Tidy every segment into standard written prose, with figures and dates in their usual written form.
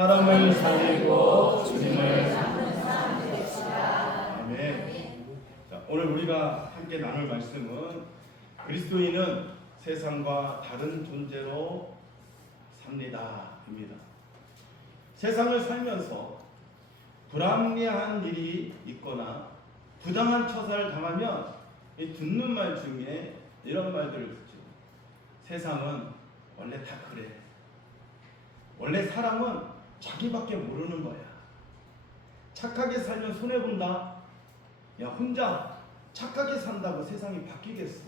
사람을 살리고 주님을 잡는 사람 되시라. 아멘. 자, 오늘 우리가 함께 나눌 말씀은 그리스도인은 세상과 다른 존재로 삽니다 입니다. 세상을 살면서 불합리한 일이 있거나 부당한 처사를 당하면 듣는 말 중에 이런 말들을 듣죠. 세상은 원래 다 그래. 원래 사람은 자기밖에 모르는 거야. 착하게 살면 손해본다. 야, 혼자 착하게 산다고 세상이 바뀌겠어.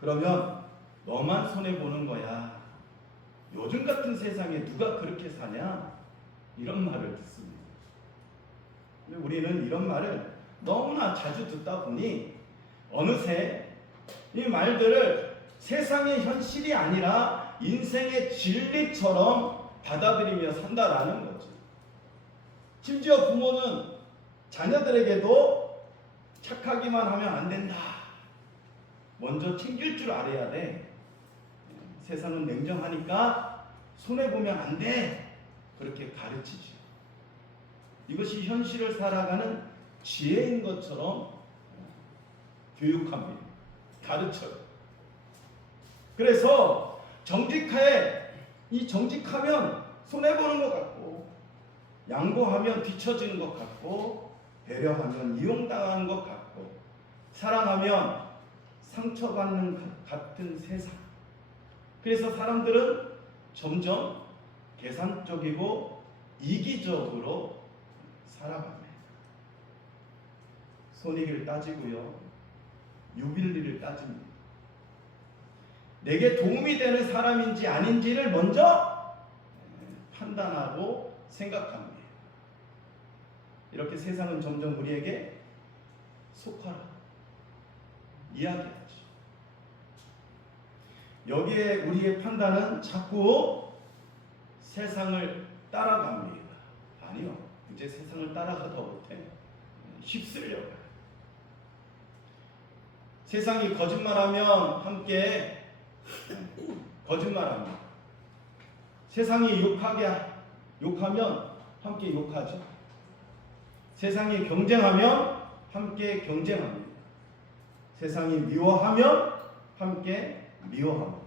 그러면 너만 손해보는 거야. 요즘 같은 세상에 누가 그렇게 사냐? 이런 말을 듣습니다. 근데 우리는 이런 말을 너무나 자주 듣다 보니 어느새 이 말들을 세상의 현실이 아니라 인생의 진리처럼 받아들이며 산다라는 거죠. 심지어 부모는 자녀들에게도 착하기만 하면 안 된다. 먼저 챙길 줄 알아야 돼. 세상은 냉정하니까 손해보면 안 돼. 그렇게 가르치죠. 이것이 현실을 살아가는 지혜인 것처럼 교육합니다. 가르쳐요. 그래서 정직하면 손해보는 것 같고, 양보하면 뒤처지는 것 같고, 배려하면 이용당하는 것 같고, 사랑하면 상처받는 것 같은 세상. 그래서 사람들은 점점 계산적이고 이기적으로 살아갑니다. 손익을 따지고요, 유빌리를 따집니다. 내게 도움이 되는 사람인지 아닌지를 먼저 판단하고 생각합니다. 이렇게 세상은 점점 우리에게 속하라 이야기하죠. 여기에 우리의 판단은 자꾸 세상을 따라갑니다. 아니요, 이제 세상을 따라가다 못해 휩쓸려가요. 세상이 거짓말하면 함께 거짓말합니다. 세상이 욕하면 함께 욕하죠. 세상이 경쟁하면 함께 경쟁합니다. 세상이 미워하면 함께 미워합니다.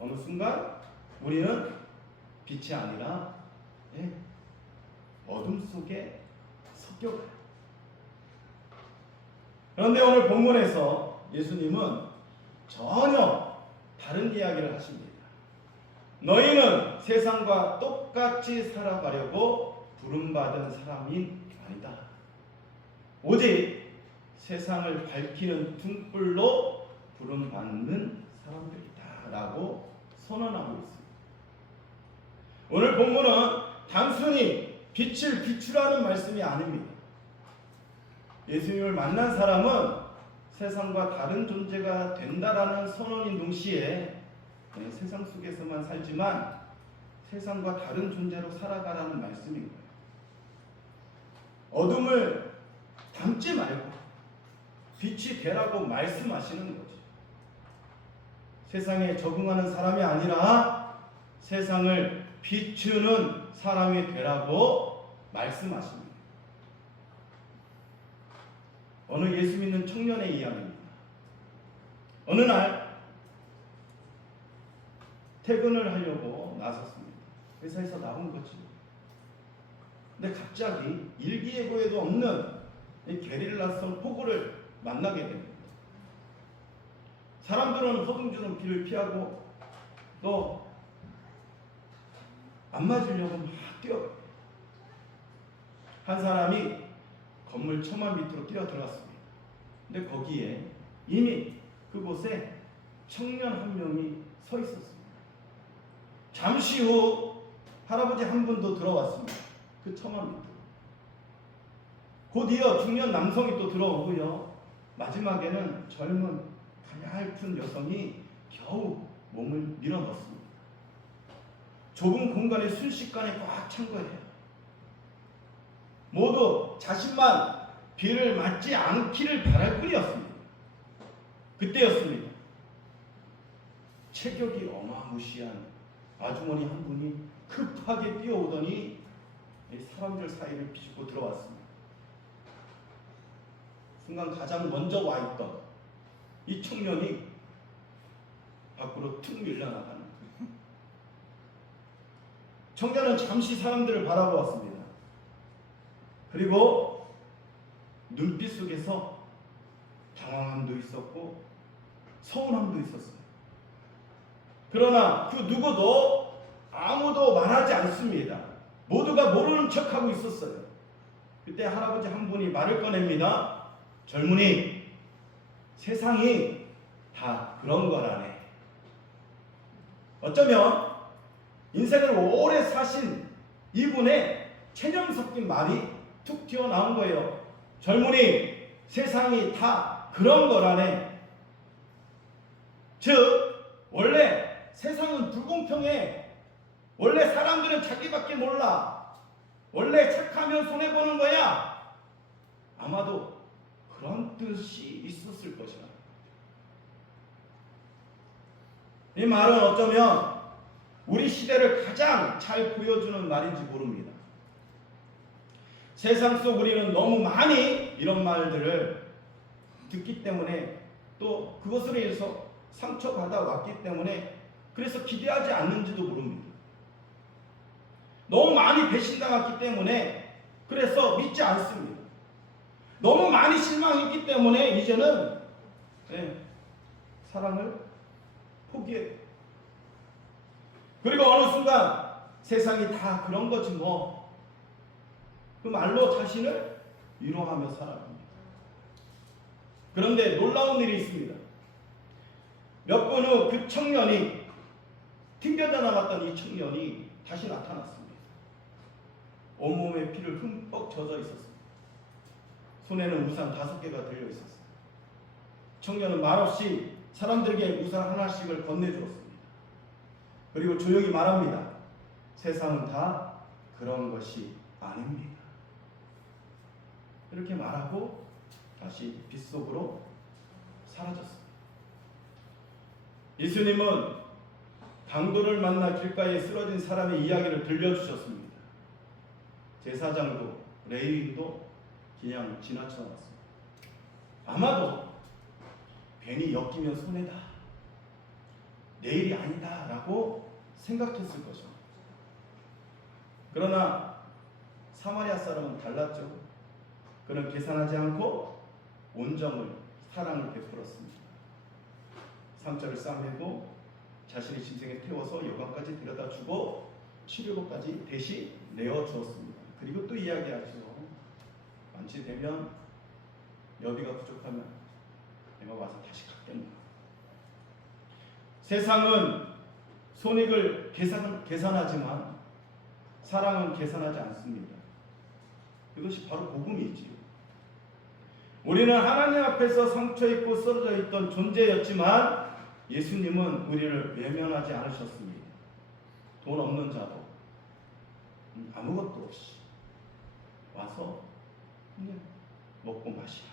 어느 순간 우리는 빛이 아니라 어둠 속에 섞여가요. 그런데 오늘 본문에서 예수님은 전혀 다른 이야기를 하십니다. 너희는 세상과 똑같이 살아가려고 부름받은 사람이 아니다. 오직 세상을 밝히는 등불로 부름받는 사람들이다 라고 선언하고 있습니다. 오늘 본문은 단순히 빛을 비추라는 말씀이 아닙니다. 예수님을 만난 사람은 세상과 다른 존재가 된다라는 선언인 동시에 세상 속에서만 살지만 세상과 다른 존재로 살아가라는 말씀인 거예요. 어둠을 담지 말고 빛이 되라고 말씀하시는 거죠. 세상에 적응하는 사람이 아니라 세상을 비추는 사람이 되라고 말씀하십니다. 어느 예수 믿는 청년의 이야기입니다. 어느 날 퇴근을 하려고 나섰습니다. 회사에서 나온 거지. 근데 갑자기 일기예보에도 없는 게릴라성 폭우를 만나게 됩니다. 사람들은 허둥지둥 비를 피하고 또 안 맞으려고 막 뛰어가요. 한 사람이 건물 처마 밑으로 뛰어 들어갔습니다. 근데 거기에 이미 그곳에 청년 한 명이 서 있었습니다. 잠시 후 할아버지 한 분도 들어왔습니다. 그 처마 밑으로. 곧 이어 중년 남성이 또 들어오고요. 마지막에는 젊은 가냘픈 여성이 겨우 몸을 밀어넣습니다. 좁은 공간에 순식간에 꽉 찬 거예요. 모두 자신만 비를 맞지 않기를 바랄 뿐이었습니다. 그때였습니다. 체격이 어마무시한 아주머니 한 분이 급하게 뛰어오더니 사람들 사이를 비집고 들어왔습니다. 순간 가장 먼저 와 있던 이 청년이 밖으로 툭 밀려나가는 거예요. 청년은 잠시 사람들을 바라보았습니다. 그리고 눈빛 속에서 당황함도 있었고 서운함도 있었어요. 그러나 그 누구도 아무도 말하지 않습니다. 모두가 모르는 척하고 있었어요. 그때 할아버지 한 분이 말을 꺼냅니다. 젊은이, 세상이 다 그런 거라네. 어쩌면 인생을 오래 사신 이분의 체념 섞인 말이 툭 튀어나온 거예요. 젊은이, 세상이 다 그런 거라네. 즉 원래 세상은 불공평해. 원래 사람들은 자기밖에 몰라. 원래 착하면 손해보는 거야. 아마도 그런 뜻이 있었을 것이다. 이 말은 어쩌면 우리 시대를 가장 잘 보여주는 말인지 모릅니다. 세상 속 우리는 너무 많이 이런 말들을 듣기 때문에 또 그것으로 인해서 상처받아 왔기 때문에 그래서 기대하지 않는지도 모릅니다. 너무 많이 배신당했기 때문에 그래서 믿지 않습니다. 너무 많이 실망했기 때문에 이제는 사랑을 포기해요. 그리고 어느 순간 세상이 다 그런 거지 뭐. 그 말로 자신을 위로하며 살아갑니다. 그런데 놀라운 일이 있습니다. 몇 분 후 그 청년이 튕겨져 나갔던 이 청년이 다시 나타났습니다. 온몸에 피를 흠뻑 젖어 있었습니다. 손에는 우산 5개가 들려 있었습니다. 청년은 말없이 사람들에게 우산 하나씩을 건네주었습니다. 그리고 조용히 말합니다. 세상은 다 그런 것이 아닙니다. 이렇게 말하고 다시 빛 속으로 사라졌습니다. 예수님은 강도를 만나 길가에 쓰러진 사람의 이야기를 들려주셨습니다. 제사장도 레위인도 그냥 지나쳐놨습니다. 아마도 괜히 엮이면 손해다, 내일이 아니다 라고 생각했을 것입니다. 그러나 사마리아 사람은 달랐죠. 그는 계산하지 않고 온정을, 사랑을 베풀었습니다. 상처를 싸매고 자신의 짐승에 태워서 여관까지 데려다 주고 치료비까지 대신 내어주었습니다. 그리고 또 이야기하죠. 만취되면 여비가 부족하면 내가 와서 다시 갚겠노라. 세상은 손익을 계산하지만 사랑은 계산하지 않습니다. 이것이 바로 복음이지요. 우리는 하나님 앞에서 상처 입고 쓰러져 있던 존재였지만 예수님은 우리를 외면하지 않으셨습니다. 돈 없는 자도 아무것도 없이 와서 그냥 먹고 마시라.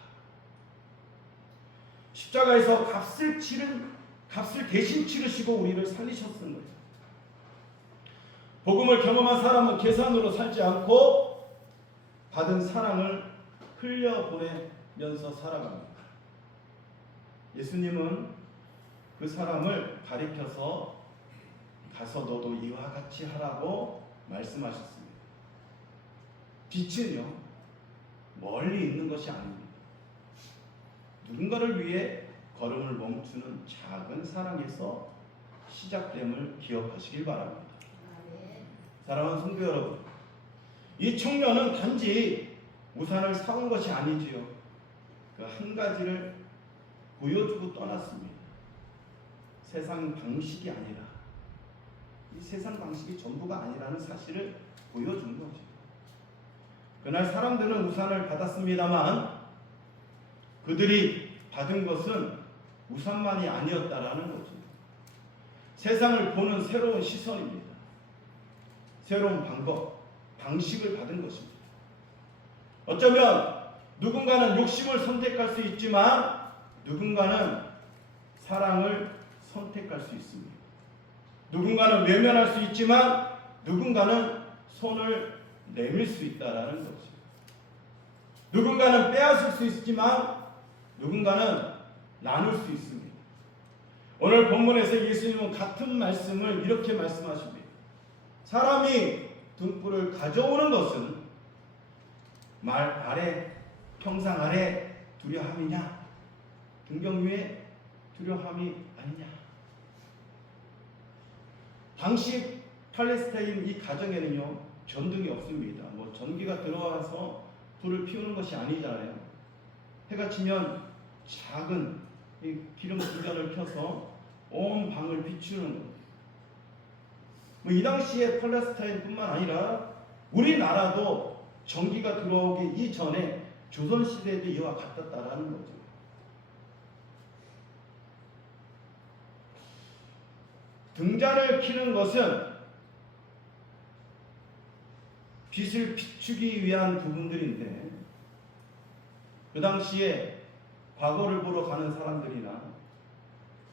십자가에서 값을 대신 치르시고 우리를 살리셨던 거예요. 복음을 경험한 사람은 계산으로 살지 않고 받은 사랑을 흘려보내면서 살아갑니다. 예수님은 그 사람을 가리켜서 가서 너도 이와 같이 하라고 말씀하셨습니다. 빛은요, 멀리 있는 것이 아닙니다. 누군가를 위해 걸음을 멈추는 작은 사랑에서 시작됨을 기억하시길 바랍니다. 사랑하는 성도 여러분, 이 청년은 단지 우산을 사온 것이 아니지요. 그 한 가지를 보여주고 떠났습니다. 세상 방식이 아니라, 이 세상 방식이 전부가 아니라는 사실을 보여준 거죠. 그날 사람들은 우산을 받았습니다만 그들이 받은 것은 우산만이 아니었다라는 거죠. 세상을 보는 새로운 시선입니다. 새로운 방식을 받은 것입니다. 어쩌면 누군가는 욕심을 선택할 수 있지만 누군가는 사랑을 선택할 수 있습니다. 누군가는 외면할 수 있지만 누군가는 손을 내밀 수 있다라는 거죠. 누군가는 빼앗을 수 있지만 누군가는 나눌 수 있습니다. 오늘 본문에서 예수님은 같은 말씀을 이렇게 말씀하십니다. 사람이 등불을 가져오는 것은 말 아래, 형상 아래 두려함이냐? 등경 위에 두려함이 아니냐? 당시 팔레스타인 이 가정에는요, 전등이 없습니다. 뭐 전기가 들어와서 불을 피우는 것이 아니잖아요. 해가 지면 작은 이 기름 부전을 켜서 온 방을 비추는 겁니다. 이 당시에 팔레스타인뿐만 아니라 우리나라도 전기가 들어오기 이전에 조선시대에도 이와 같았다라는 거죠. 등잔을 켜는 것은 빛을 비추기 위한 부분들인데, 그 당시에 과거를 보러 가는 사람들이나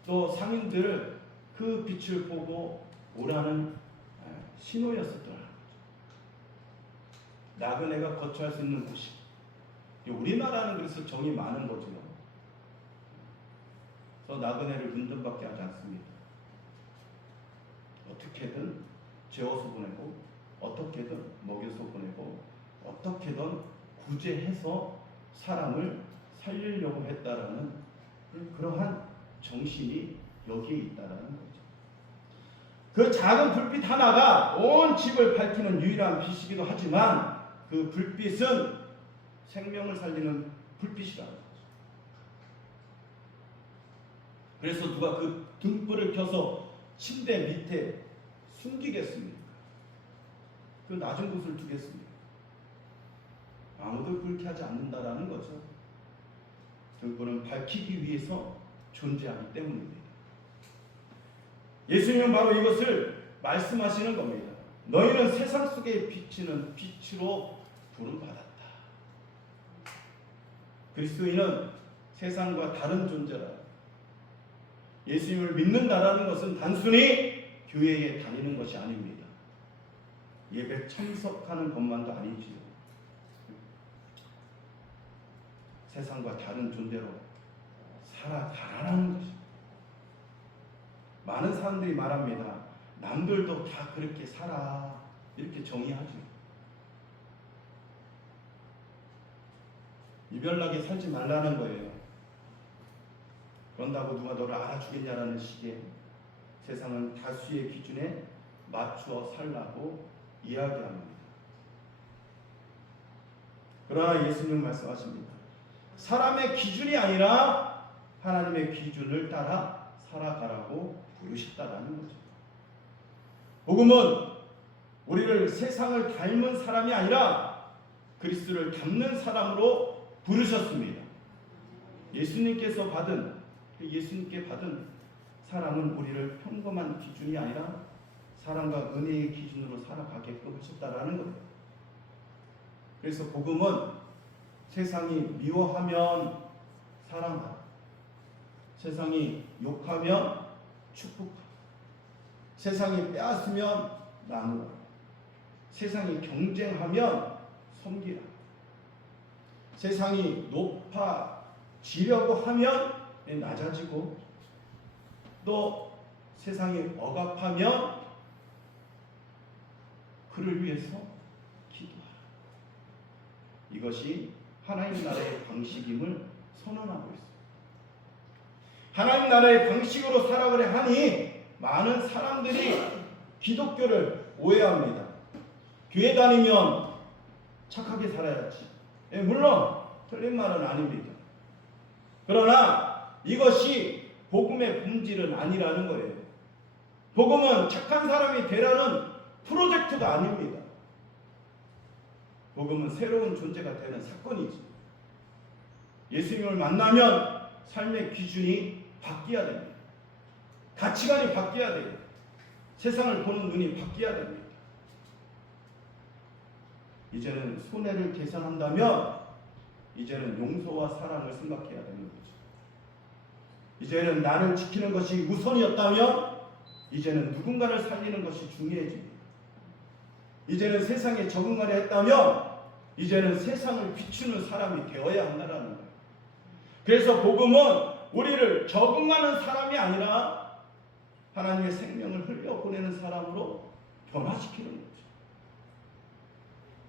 또 상인들 그 빛을 보고 오라는 신호였었더라. 나그네가 거처할 수 있는 곳이. 우리나라는 그래서 정이 많은 거죠. 그래서 나그네를 운전밖에 하지 않습니다. 어떻게든 재워서 보내고, 어떻게든 먹여서 보내고, 어떻게든 구제해서 사람을 살리려고 했다라는 그러한 정신이 여기에 있다라는 거죠. 그 작은 불빛 하나가 온 집을 밝히는 유일한 빛이기도 하지만 그 불빛은 생명을 살리는 불빛이라는 거죠. 그래서 누가 그 등불을 켜서 침대 밑에 숨기겠습니까? 그 낮은 곳을 두겠습니까? 아무도 그렇게 하지 않는다라는 거죠. 등불은 밝히기 위해서 존재하기 때문입니다. 예수님은 바로 이것을 말씀하시는 겁니다. 너희는 세상 속에 비치는 빛으로 부름받았다. 그리스도인은 세상과 다른 존재라. 예수님을 믿는다라는 것은 단순히 교회에 다니는 것이 아닙니다. 예배 참석하는 것만도 아니지요. 세상과 다른 존재로 살아가라는 것입니다. 많은 사람들이 말합니다. 남들도 다 그렇게 살아. 이렇게 정의하죠. 유별나게 살지 말라는 거예요. 그런다고 누가 너를 알아주겠냐라는 식의 세상은 다수의 기준에 맞추어 살라고 이야기합니다. 그러나 예수님 말씀하십니다. 사람의 기준이 아니라 하나님의 기준을 따라 살아가라고 부르셨다라는 거죠. 복음은 우리를 세상을 닮은 사람이 아니라 그리스도를 닮는 사람으로 부르셨습니다. 예수님께 받은 사랑은 우리를 평범한 기준이 아니라 사랑과 은혜의 기준으로 살아가게끔 하셨다라는 거예요. 그래서 복음은 세상이 미워하면 사랑하라, 세상이 욕하면 축복하라, 세상이 빼앗으면 나누라, 세상이 경쟁하면 섬기라, 세상이 높아지려고 하면 낮아지고, 또 세상이 억압하면 그를 위해서 기도하라. 이것이 하나님 나라의 방식임을 선언하고 있습니다. 하나님 나라의 방식으로 살아가려 하니 많은 사람들이 기독교를 오해합니다. 교회 다니면 착하게 살아야지. 물론 틀린 말은 아닙니다. 그러나 이것이 복음의 본질은 아니라는 거예요. 복음은 착한 사람이 되라는 프로젝트가 아닙니다. 복음은 새로운 존재가 되는 사건이지. 예수님을 만나면 삶의 기준이 바뀌어야 됩니다. 가치관이 바뀌어야 돼요. 세상을 보는 눈이 바뀌어야 됩니다. 이제는 손해를 계산한다면 이제는 용서와 사랑을 생각해야 되는 거죠. 이제는 나를 지키는 것이 우선이었다면 이제는 누군가를 살리는 것이 중요해집니다. 이제는 세상에 적응하려 했다면 이제는 세상을 비추는 사람이 되어야 한다는 거예요. 그래서 복음은 우리를 적응하는 사람이 아니라 하나님의 생명을 흘려보내는 사람으로 변화시키는 거죠.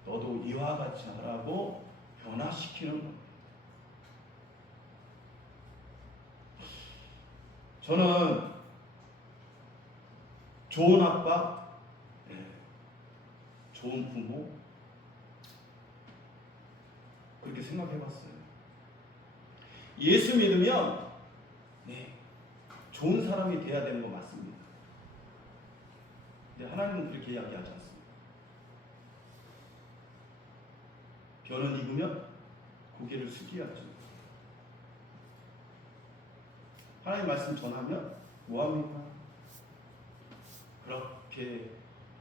너도 이와 같이 하라고 변화시키는 겁니다. 저는 좋은 아빠, 좋은 부모 그렇게 생각해봤어요. 예수 믿으면 좋은 사람이 돼야 되는 거 맞습니다. 근데 하나님은 그렇게 이야기하지 않습니다. 변은 익으면 고개를 숙여야죠. 하나님 말씀 전하면 뭐합니까? 그렇게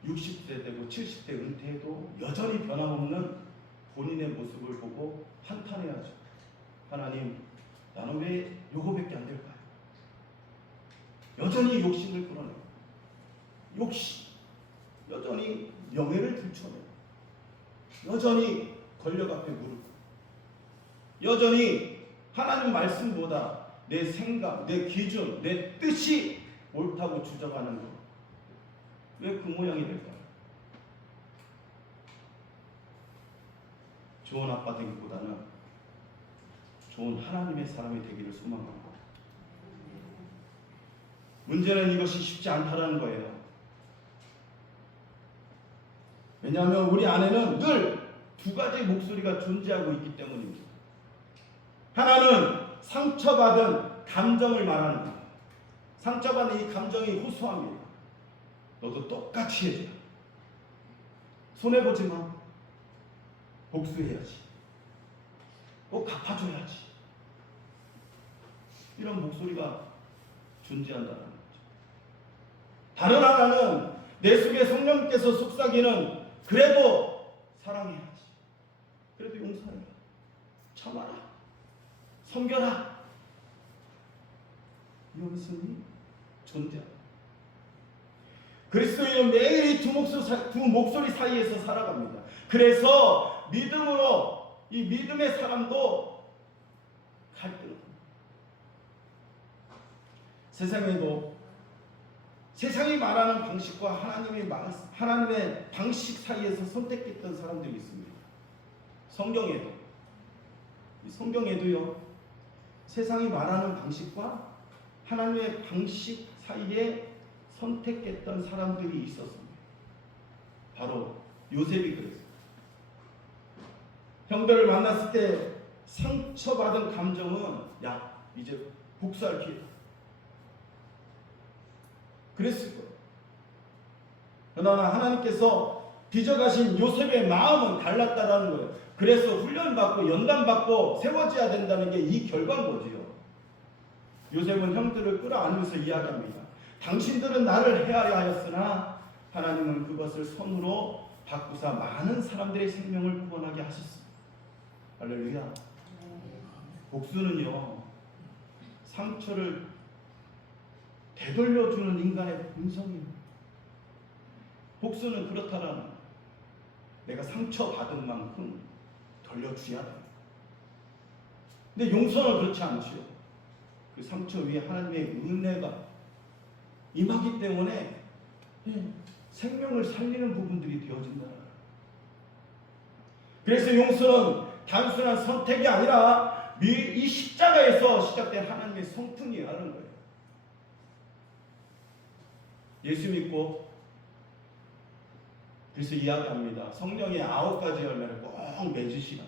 60대 되고 70대 은퇴해도 여전히 변함없는 본인의 모습을 보고 한탄해야죠. 하나님, 나는 왜 요거밖에 안 될까요? 여전히 욕심을 끌어내고 욕심, 여전히 명예를 들춰내고 여전히 권력 앞에 무릎, 여전히 하나님 말씀보다 내 생각, 내 기준, 내 뜻이 옳다고 주장하는 것. 왜 그 모양이 될까요? 좋은 아빠 되기보다는 좋은 하나님의 사람이 되기를 소망합니다. 문제는 이것이 쉽지 않다는 거예요. 왜냐하면 우리 안에는 늘 두 가지 목소리가 존재하고 있기 때문입니다. 하나는 상처받은 감정을 말하는 거예요. 상처받은 이 감정이 호소합니다. 너도 똑같이 해줘. 손해보지 마. 복수해야지. 꼭 갚아줘야지. 이런 목소리가 존재한다는 거죠. 다른 하나는 내 속에 성령께서 속삭이는 그래도 사랑해야지. 그래도 용서해라. 참아라. 섬겨라. 이런 것이 존재합니다. 그리스도인은 매일 이 두 목소리 사이에서 살아갑니다. 그래서 믿음으로 이 믿음의 사람도 갈등합니다. 세상에도 세상이 말하는 방식과 하나님의 방식 사이에서 선택했던 사람들이 있습니다. 성경에도요. 세상이 말하는 방식과 하나님의 방식 사이에 선택했던 사람들이 있었습니다. 바로 요셉이 그랬어요. 형들을 만났을 때 상처받은 감정은 야, 이제 복수할 기회다. 그랬을 거예요. 그러나 하나님께서 빚어가신 요셉의 마음은 달랐다라는 거예요. 그래서 훈련받고 연단받고 세워져야 된다는 게 이 결과인 거지요. 요셉은 형들을 끌어안으면서 이야기합니다. 당신들은 나를 해하려 하였으나 하나님은 그것을 선으로 바꾸사 많은 사람들의 생명을 구원하게 하셨습니다. 할렐루야. 복수는요, 상처를 되돌려주는 인간의 본성이에요. 복수는 그렇다라는 거예요. 내가 상처받은 만큼 돌려줘야 돼요. 근데 용서는 그렇지 않죠. 그 상처 위에 하나님의 은혜가 임하기 때문에 생명을 살리는 부분들이 되어진다. 그래서 용서는 단순한 선택이 아니라 이 십자가에서 시작된 하나님의 성품이라는 거예요. 예수 믿고 그래서 이야기합니다. 성령의 9가지 열매를 꼭 맺으시라.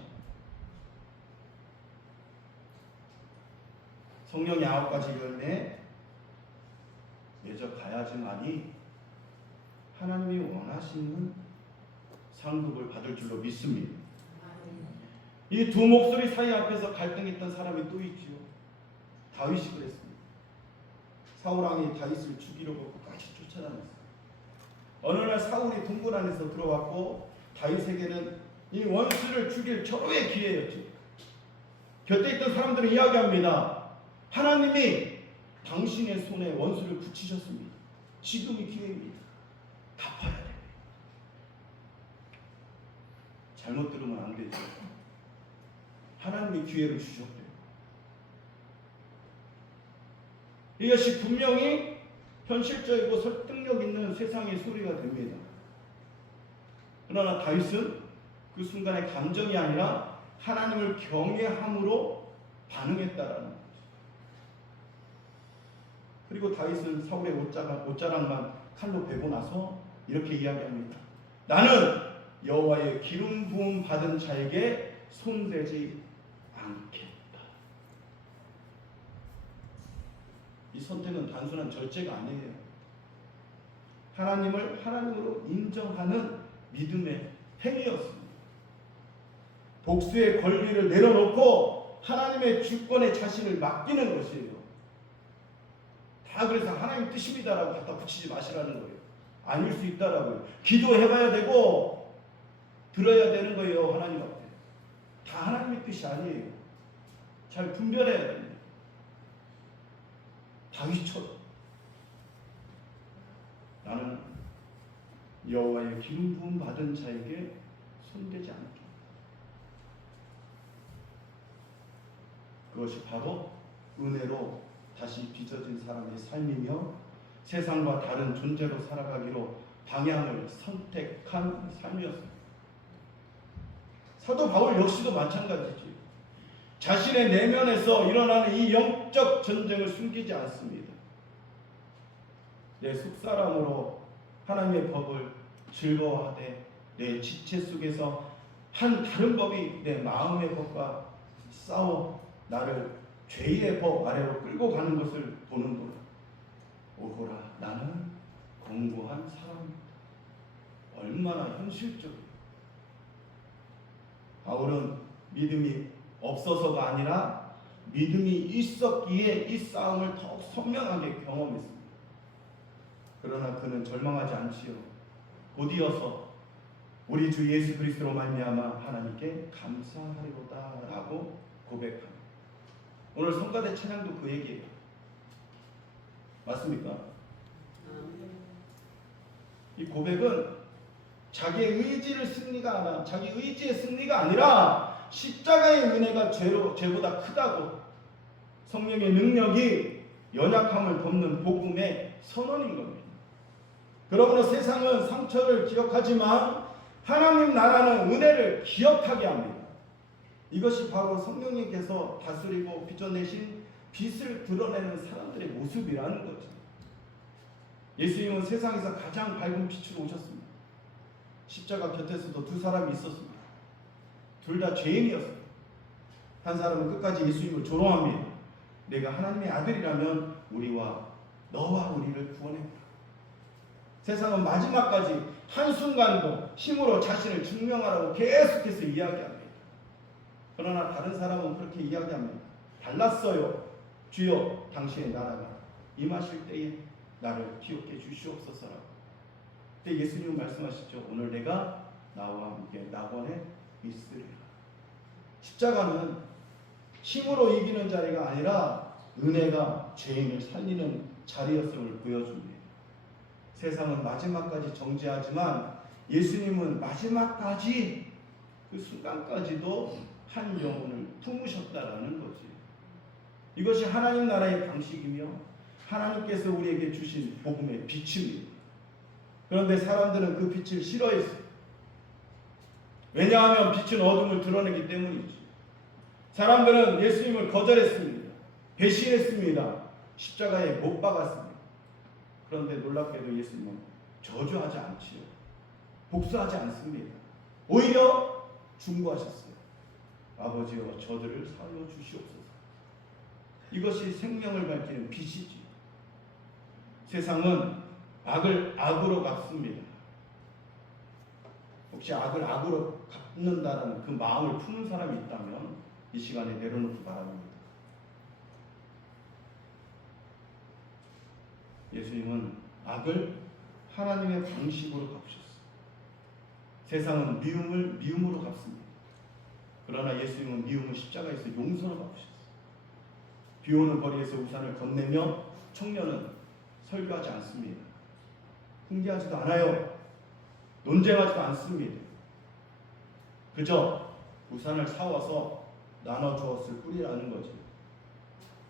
성령의 9가지 열매 맺어가야지만이 하나님이 원하시는 상급을 받을 줄로 믿습니다. 이 두 목소리 사이 앞에서 갈등했던 사람이 또 있지요. 다윗이 그랬습니다. 사울왕이 다윗을 죽이려고 끝까지 쫓아다녔어요. 어느 날 사울이 동굴 안에서 들어왔고 다윗에게는 이 원수를 죽일 절호의 기회였죠. 곁에 있던 사람들은 이야기합니다. 하나님이 당신의 손에 원수를 붙이셨습니다. 지금이 기회입니다. 갚아야 됩니다. 잘못 들으면 안 되죠. 하나님이 기회를 주셨대요. 이것이 분명히 현실적이고 설득력 있는 세상의 소리가 됩니다. 그러나 다윗은 그 순간에 감정이 아니라 하나님을 경외함으로 반응했다라는 거죠. 그리고 다윗은 사울의 옷자락만 칼로 베고 나서 이렇게 이야기합니다. 나는 여호와의 기름 부음 받은 자에게 손대지 않겠다. 이 선택은 단순한 절제가 아니에요. 하나님을 하나님으로 인정하는 믿음의 행위였습니다. 복수의 권리를 내려놓고 하나님의 주권에 자신을 맡기는 것이에요. 다 그래서 하나님 뜻입니다라고 갖다 붙이지 마시라는 거예요. 아닐 수 있다라고요. 기도해봐야 되고 들어야 되는 거예요. 하나님 앞에. 다 하나님의 뜻이 아니에요. 잘 분별해야 됩니다. 다윗처럼 나는 여호와의 기름 부음 받은 자에게 손대지 않게. 그것이 바로 은혜로 다시 빚어진 사람의 삶이며 세상과 다른 존재로 살아가기로 방향을 선택한 삶이었습니다. 사도 바울 역시도 마찬가지지. 자신의 내면에서 일어나는 이 영적 전쟁을 숨기지 않습니다. 내 속사람으로 하나님의 법을 즐거워하되 내 지체 속에서 한 다른 법이 내 마음의 법과 싸워 나를 죄의 법 아래로 끌고 가는 것을 보는구나. 오호라, 나는 공고한 사람이다. 얼마나 현실적이에요. 바울은 믿음이 없어서가 아니라 믿음이 있었기에 이 싸움을 더욱 선명하게 경험했습니다. 그러나 그는 절망하지 않지요. 곧이어서 우리 주 예수 그리스도로 말미암아 하나님께 감사하리로다라고 고백합니다. 오늘 성가대 찬양도 그 얘기예요. 맞습니까? 이 고백은 자기의 의지를 승리가 아니라 자기 의지의 승리가 아니라 십자가의 은혜가 죄보다 크다고 성령의 능력이 연약함을 덮는 복음의 선언인 겁니다. 그러므로 세상은 상처를 기억하지만 하나님 나라는 은혜를 기억하게 합니다. 이것이 바로 성령님께서 다스리고 빚어내신 빛을 드러내는 사람들의 모습이라는 거죠. 예수님은 세상에서 가장 밝은 빛으로 오셨습니다. 십자가 곁에서도 두 사람이 있었습니다. 둘 다 죄인이었습니다. 한 사람은 끝까지 예수님을 조롱합니다. 내가 하나님의 아들이라면 너와 우리를 구원해보라. 세상은 마지막까지 한순간도 힘으로 자신을 증명하라고 계속해서 이야기합니다. 그러나 다른 사람은 그렇게 이야기합니다. 달랐어요. 주여 당신의 나라가 임하실 때에 나를 기억해 주시옵소서라고. 그때 예수님은 말씀하시죠. 오늘 내가 나와 함께 낙원에 있으리라. 십자가는 힘으로 이기는 자리가 아니라 은혜가 죄인을 살리는 자리였음을 보여줍니다. 세상은 마지막까지 정죄하지만 예수님은 마지막까지 그 순간까지도 한 영혼을 품으셨다라는 거지. 이것이 하나님 나라의 방식이며 하나님께서 우리에게 주신 복음의 빛입니다. 그런데 사람들은 그 빛을 싫어했어요. 왜냐하면 빛은 어둠을 드러내기 때문이지. 사람들은 예수님을 거절했습니다. 배신했습니다. 십자가에 못 박았습니다. 그런데 놀랍게도 예수님은 저주하지 않지요. 복수하지 않습니다. 오히려 중보하셨어요. 아버지여 저들을 살려 주시옵소서. 이것이 생명을 밝히는 빛이지. 세상은 악을 악으로 갚습니다. 혹시 악을 악으로 갚는다는 그 마음을 품은 사람이 있다면 이 시간에 내려놓기 바랍니다. 예수님은 악을 하나님의 방식으로 갚으셨어요. 세상은 미움을 미움으로 갚습니다. 그러나 예수님은 미움을 십자가에서 용서로 갚으셨어요. 비 오는 거리에서 우산을 건네며 청년은 설교하지 않습니다. 훈계하지도 않아요. 논쟁하지도 않습니다. 그저 우산을 사와서 나눠주었을 뿐이라는 거지.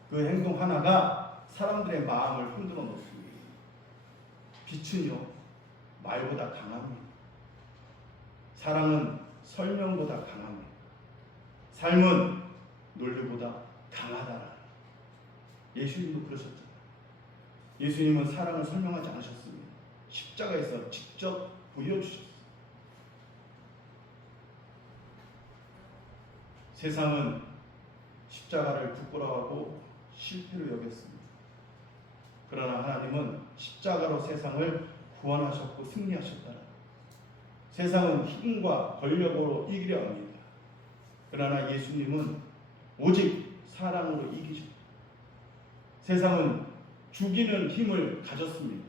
그 행동 하나가 사람들의 마음을 흔들어 놓습니다. 빛은요, 말보다 강합니다. 사랑은 설명보다 강합니다. 삶은 논리보다 강하다. 예수님도 그러셨잖아요. 예수님은 사랑을 설명하지 않으셨습니다. 십자가에서 직접 보여주셨어요. 세상은 십자가를 부끄러워하고 실패로 여겼습니다. 그러나 하나님은 십자가로 세상을 구원하셨고 승리하셨다. 세상은 힘과 권력으로 이기려 합니다. 그러나 예수님은 오직 사랑으로 이기셨다. 세상은 죽이는 힘을 가졌습니다.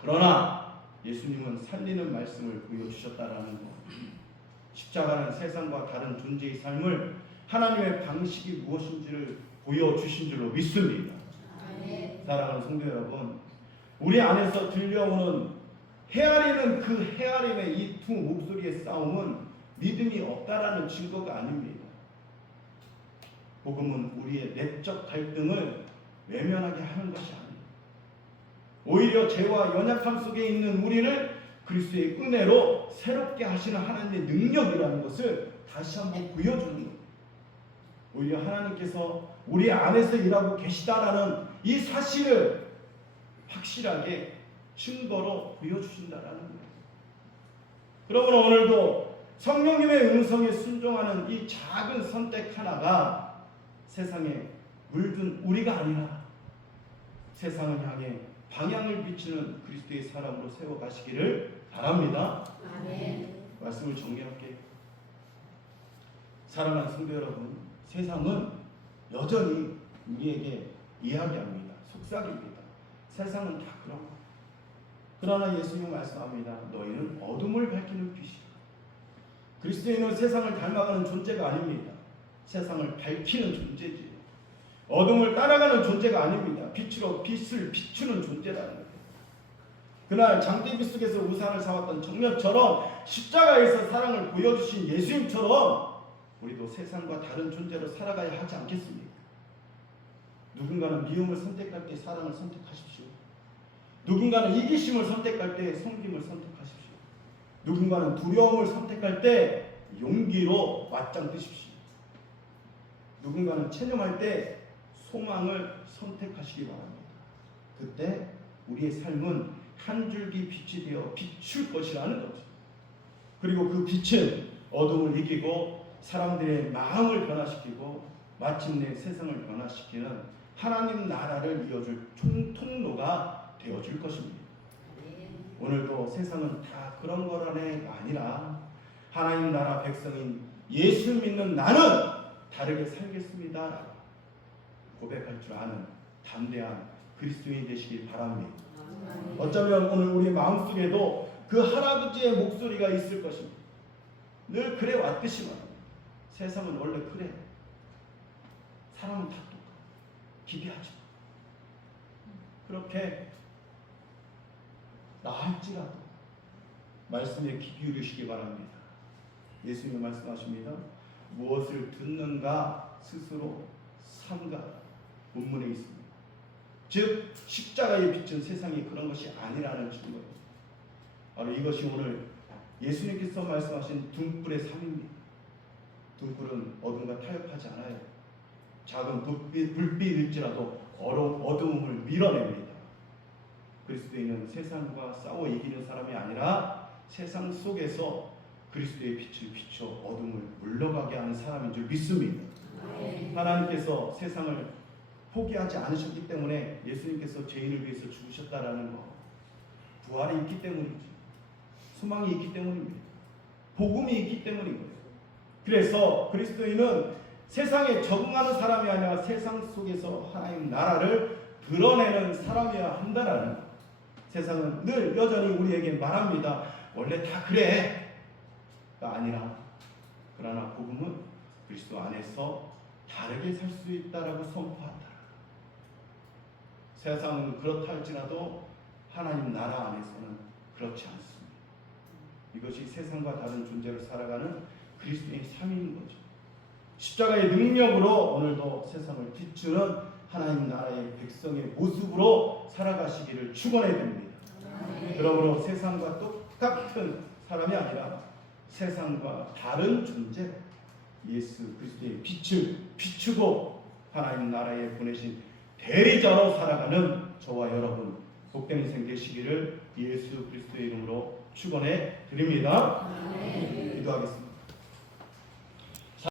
그러나 예수님은 살리는 말씀을 보여주셨다라는 것. 십자가는 세상과 다른 존재의 삶을 하나님의 방식이 무엇인지를 보여주신 줄로 믿습니다. 사랑하는 성도 여러분, 우리 안에서 들려오는 헤아리는 그 헤아림의 이 두 목소리의 싸움은 믿음이 없다라는 증거가 아닙니다. 복음은 우리의 내적 갈등을 외면하게 하는 것이 아닙니다. 오히려 죄와 연약함 속에 있는 우리를 그리스도의 은혜로 새롭게 하시는 하나님의 능력이라는 것을 다시 한번 보여주는 겁니다. 오히려 하나님께서 우리 안에서 일하고 계시다라는 이 사실을 확실하게 증거로 보여주신다라는 거예요. 그러므로 오늘도 성령님의 음성에 순종하는 이 작은 선택 하나가 세상에 물든 우리가 아니라 세상을 향해 방향을 비추는 그리스도의 사람으로 세워가시기를 바랍니다. 아멘. 말씀을 정리할게요. 사랑하는 성도 여러분, 세상은 여전히 우리에게 이야기합니다. 속삭입니다. 세상은 다 그런 거. 그러나 예수님은 말씀합니다. 너희는 어둠을 밝히는 빛이다. 그리스도인은 세상을 닮아가는 존재가 아닙니다. 세상을 밝히는 존재지. 어둠을 따라가는 존재가 아닙니다. 빛으로 빛을 비추는 존재라는 거예요. 그날 장대비 속에서 우산을 사왔던 청년처럼 십자가에서 사랑을 보여주신 예수님처럼 우리도 세상과 다른 존재로 살아가야 하지 않겠습니까? 누군가는 미움을 선택할 때 사랑을 선택하십시오. 누군가는 이기심을 선택할 때 섬김을 선택하십시오. 누군가는 두려움을 선택할 때 용기로 맞짱 뜨십시오. 누군가는 체념할 때 소망을 선택하시기 바랍니다. 그때 우리의 삶은 한 줄기 빛이 되어 비출 것이라는 거죠. 그리고 그 빛은 어둠을 이기고 사람들의 마음을 변화시키고 마침내 세상을 변화시키는 하나님 나라를 이어줄 통로가 되어줄 것입니다. 오늘도 세상은 다 그런 거라는 아니라 하나님 나라 백성인 예수 믿는 나는 다르게 살겠습니다. 고백할 줄 아는 담대한 그리스도인이 되시길 바랍니다. 어쩌면 오늘 우리 마음속에도 그 할아버지의 목소리가 있을 것입니다. 늘 그래 왔듯이 말합니다. 세상은 원래 그래. 사람은 다 똑같아. 기대하지 마. 그렇게 나할지라도 말씀에 귀 기울이시기 바랍니다. 예수님 말씀하십니다. 무엇을 듣는가 스스로 삼가. 본문에 있습니다. 즉 십자가의 빛은 세상이 그런 것이 아니라는 증거입니다. 바로 이것이 오늘 예수님께서 말씀하신 등불의 삶입니다. 등불은 어둠과 타협하지 않아요. 작은 불빛일지라도 어두움을 밀어냅니다. 그리스도인은 세상과 싸워 이기는 사람이 아니라 세상 속에서 그리스도의 빛을 비춰 어둠을 물러가게 하는 사람인 줄 믿습니다. 하나님께서 세상을 포기하지 않으셨기 때문에 예수님께서 죄인을 위해서 죽으셨다라는 거, 부활이 있기 때문이죠. 소망이 있기 때문입니다. 복음이 있기 때문인 거예요. 그래서 그리스도인은 세상에 적응하는 사람이 아니라 세상 속에서 하나님 나라를 드러내는 사람이어야 한다라는 거. 세상은 늘 여전히 우리에게 말합니다. 원래 다 그래가 아니라, 그러나 복음은 그리스도 안에서 다르게 살 수 있다라고 선포한다. 세상은 그렇다 할지라도 하나님 나라 안에서는 그렇지 않습니다. 이것이 세상과 다른 존재로 살아가는 그리스도의 삶인 거죠. 십자가의 능력으로 오늘도 세상을 비추는 하나님 나라의 백성의 모습으로 살아가시기를 축원해 드립니다. 그러므로 세상과 똑같은 사람이 아니라 세상과 다른 존재, 예수 그리스도의 빛을 비추고 하나님 나라에 보내신 대리자로 살아가는 저와 여러분 복된 인생 되시기를 예수 그리스도의 이름으로 축원해 드립니다. 기도하겠습니다.